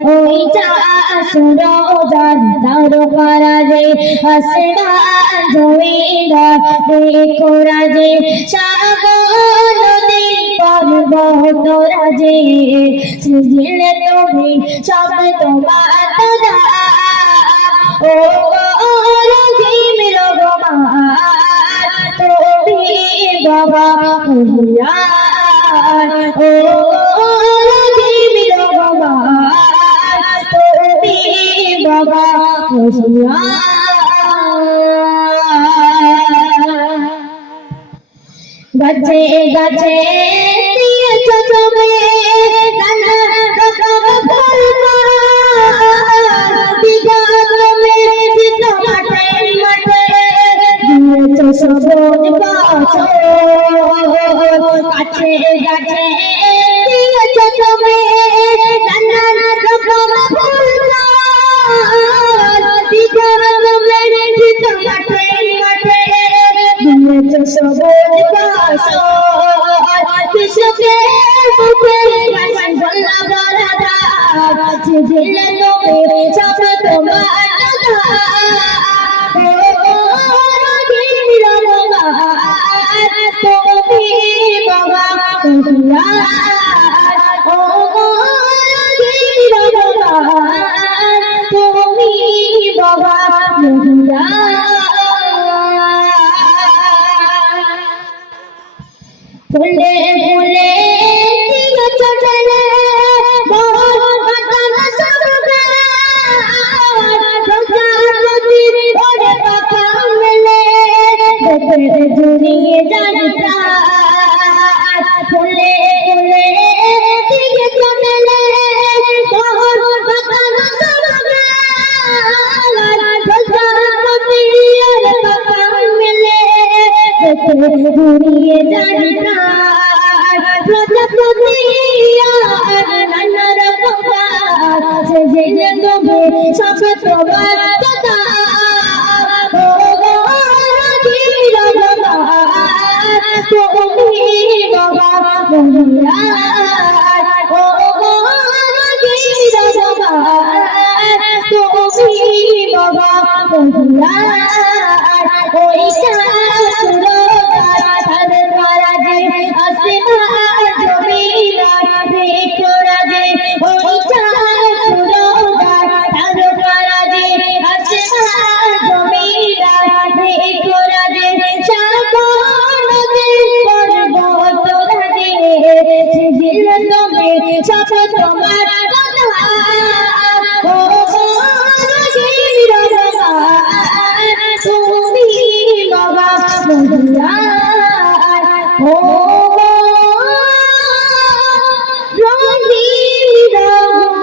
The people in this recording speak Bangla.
ওইটা সুরজান তারকারাজে আসমান জমিদার দেখো রাজে সাগর নদী পর্বত রাজে সৃজিলে তুমি সব তোমার দাদা ও রহিম রহমান তুমি বাবা হুয়ার ও রহিম রহমান তুমি বাবা হুয়ার গাছে গাছে দিয়েছ তুমি নানা রকম ফুল দিগন্তে শীত মাঠে মাঠে দিয়েছ সবুজ ফসল গাছে গাছে দিয়েছ তুমি নানা রকম ফুল দিগন্তে শীত মাঠে মাঠে দিয়েছ সবুজ ফসল কৃষকের মুখে হাসি গলা ভরা ধান ছিটিলে তুমি সব তোমার রহিম রহমান তুমি বাবা হুয়ার ও রহিম রহমান তুমি বাবা হুয়ার ফুলে ফুলে দিয়েছ চলে মোহন বাতানা সবগা প্রজাপতি ওরে পাখা মেলে দেখে জুড়িয়ে যায় প্রাণ ফুলে ফুলে দিয়েছ চলে মোহন বাতানা সবগা প্রজাপতি ওরে পাখা মেলে দেখে জুড়িয়ে যায় প্রজাপতি নানা রকম সেজে তুমি সব তোমার দাদা ও রহিম রহমান তুমি বাবা হুয়ার ও রহিম রহমান তুমি বাবা হুয়ার ওইটা সুরজান তারকারাজে আসমান জমিদার দেখো রাজে ওইটা সুরজান তারকারাজে আসমান জমিদার দেখো রাজে সাগর নদী পর্বত রাজে সৃজিলে তুমি সব তোমার দাদা ও রহিম রহমান তুমি বাবা হুয়ার ও রহিম রহমান